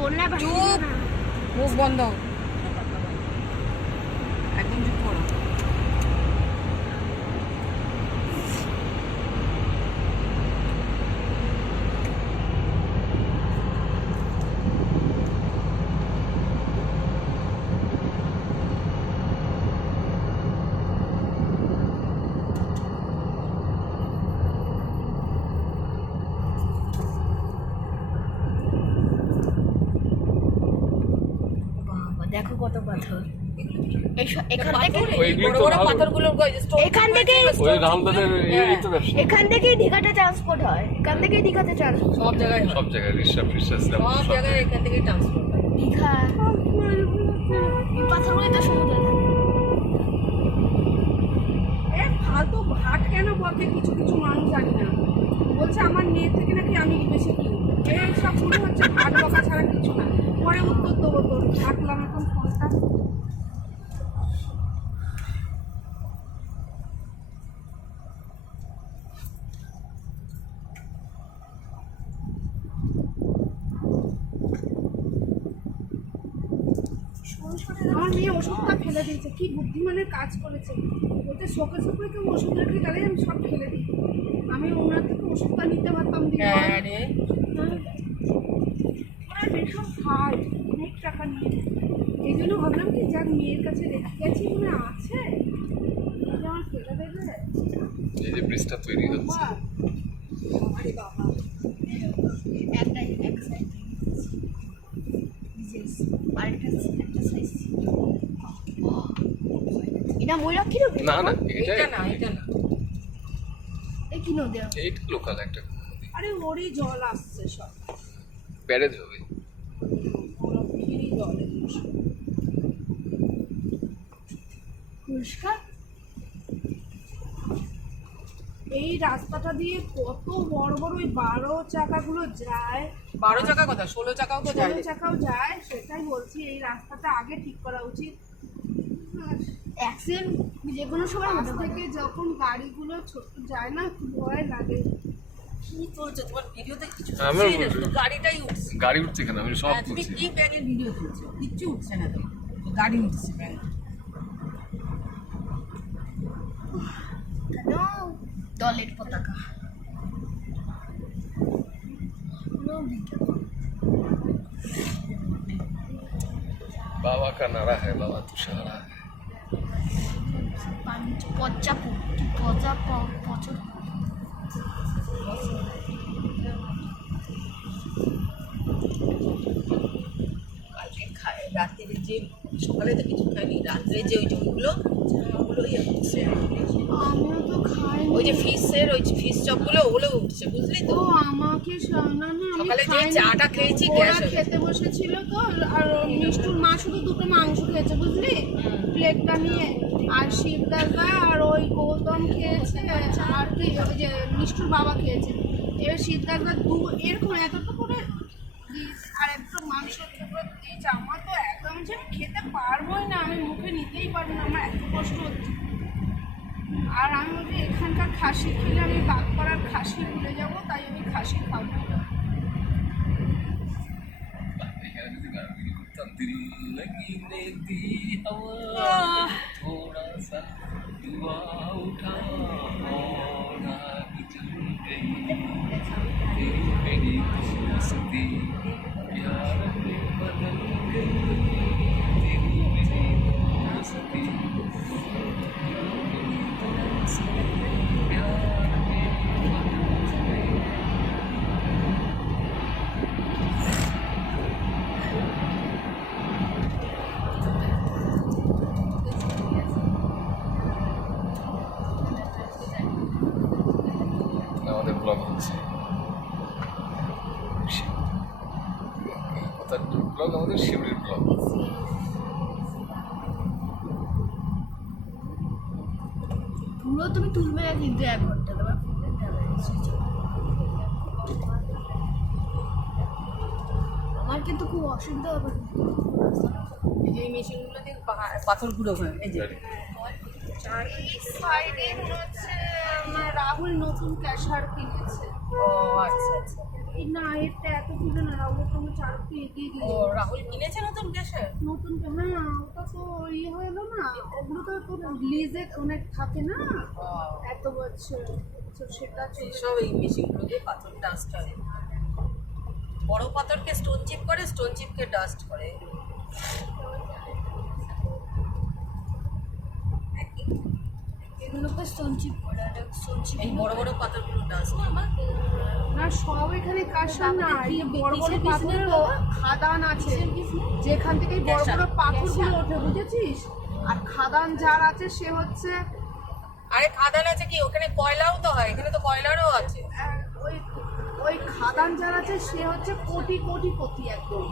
বললে চুপ, মুখ বন্ধ, একদম চুপ করো। দেখো কত পাথর। এখান থেকে এখান থেকেই দীঘাটা ট্রান্সপোর্ট হয়, এখান থেকেই দীঘাতে ট্রান্সপোর্ট। সব জায়গায় রিসার্ভ সব জায়গায় এখান থেকে ট্রান্সপোর্ট হয়। দীঘা এই পাথরগুলো তো সমুদ্রে ফালতু ঘাট কেন বলতে কিছু কিছু মানুষ জানি না, বলছে আমার মেয়ে থেকে নাকি আমি বেশি কিনি। এই সব মনে হচ্ছে ঘাট বকা ছাড়া কিছু না। পরে উত্তর দেবো, তোর থাকলাম এখন ফোনটা। আমার মেয়ে ওষুধটা ফেলে দিয়েছে, কি বুদ্ধিমানের কাজ করেছে। বলতে শোকে শোকে কেউ ওষুধ রেখে গেলে আমি সব ফেলে দিই। আমি ওনার থেকে ওষুধটা নিতে পারতাম। ওরা ভীষণ খায়, অনেক টাকা নিয়ে। এই জন্য ভাবলাম কি যাক মেয়ের কাছে রেখে গেছি, মনে আছে আমার ফেলে দেবে। এই যে ব্রিজটা তৈরি হচ্ছে, আরে বাবা এক সাইড এটা ময়ূরাক্ষী নদী? না না এটা না, এটা না, এই কি নদী? এইটা লোকাল একটা আরে ওরই জল আসছে, সব ব্যারেজ হবে। ওরই জল পরিষ্কার। এই রাস্তাটা দিয়ে কত বড় বড় ওই 12 চাকাগুলো যায়। 12 চাকা কথা, 16 চাকাও তো যায়। 16 চাকাও যায়, সেটাই বলছি। এই রাস্তাটা আগে ঠিক করা উচিত। অ্যাক্সিডেন্ট যে কোনো সময় পাশ হতে পারে। থেকে যখন গাড়িগুলো ছোট যায় না, খুব ভয় লাগে। কি চলছে তোমার ভিডিওতে? কিছু আমার কিছুই না, শুধু গাড়িটাই উঠছে। গাড়ি উঠছে কেন? আমি সব তুমি তুলছি। কি ব্যাগের ভিডিও তুলছো? কিচ্ছু উঠছে না, তো গাড়ি উঠছে ব্যাগ। কেন দলের পতাকা? बाबा का नारा है, बाबा तू सहारा है। পচাপু কি পচা পচা কালকে খায় রাত্রে, যে সকালে তো কিছু খাইনি, রাত্রে যে ওই জলগুলো ওগুলোই উঠছে। আমিও তো খাই। ওই যে ফিশের ওই ফিশ চপগুলো ওগুলো উঠছে, বুঝলি তো? তো আমাকে না না আমি সকালে যে খাইনি। চাটা খেয়েছি ওরা গ্যাস হয়ে খেতে বসেছিল তো, আর মিষ্টুর মা শুধু দুটো মাংস খেয়েছে, বুঝলি, প্লেটটা নিয়ে। আর শিবদাদা আর ওই গৌতম খেয়েছে, আর কি ওই যে মিষ্টুর বাবা খেয়েছে। এবার শিবদাদা এরকম এতটা করে দিস আর একটু মাংস টুকরো দিয়েছে। আমার তো একদম যে আমি খেতে পারবোই না, আমি মুখে নিতেই পারবো না, আমার এত কষ্ট হচ্ছে। আর আমি বলছি এখানকার খাসি খেলে আমি বাগপাড়ার খাসি ভুলে যাবো, তাই আমি খাসি খাবো না। दिल लगी रहती हवा, थोड़ा सा दुआ उठा और आग जल गई। तेरी मेरी दोस्ती प्यार में बदल गई। तेरी मेरी दोस्ती प्यार में बदल गई। আমাদের ব্লগ হচ্ছে কোথার ব্লগ? আমাদের শিউরির ব্লগ। পুরো তুমি তুলবে না কিন্তু 1 ঘন্টা তোমার ফোনে আমার কিন্তু খুব অসুবিধা হবে। এই যে মেশিনগুলো দিয়ে পাথরগুলো হয়, এই যে চারিদিক সাইডে মনে হচ্ছে রাহুল নতুন ক্যাশার কিনেছে। ও আচ্ছা আচ্ছা। এই না এটা এত তুলে না রাহুলের সঙ্গে 4 টি এগিয়ে ও গিয়ে রাহুল কিনেছে নতুন গ্যাসের? নতুন হ্যাঁ ওটা তো ইয়ে হলো না ওগুলো তো তোর লিজে অনেক থাকে না এত বছর তো সেটা ছিল সব এই মেশিনগুলো দিয়ে পাথর ডাস্ট হয়। বড় পাথরকে স্টোন চিপ করে, স্টোন চিপকে ডাস্ট করে। এগুলোকে স্টোনচিপ করে আর স্টোনচিপ এই বড় বড় পাথরগুলো ডাস্ট না সব এখানে কারসার না এই যে বড় বড় পাথরেরও খাদান আছে যেখান থেকে এই বড় বড় পাথরগুলো ওঠে বুঝেছিস আর খাদান যার আছে সে হচ্ছে আরে খাদান আছে কি ওখানে কয়লাও তো হয়, এখানে তো কয়লারও আছে। ওই ওই খাদান যার আছে সে হচ্ছে কোটি কোটি কোটি একদম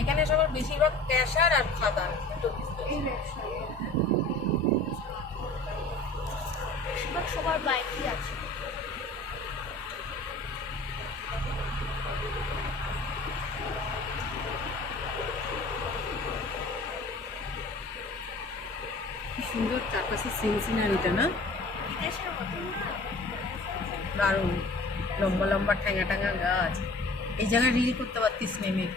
এখানে সবার বেশিরভাগ ক্যাশার আর খাদান দুটো business। এই ব্যবসায়ী বেশিরভাগ সবার বাইকই আছে। কি সুন্দর চারপাশে সিনারিটা না, বিদেশের মতো না? দারুণ। লম্বা লম্বা ঠ্যাঙা ঠ্যাঙা গাছ, এই জায়গায় রিল করতে পারতিস নেমে।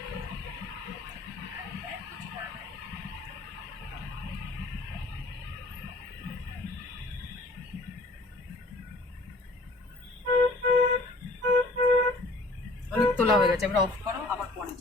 অনেক তোলা হয়ে গেছে, এবার অফ করো, আবার পরে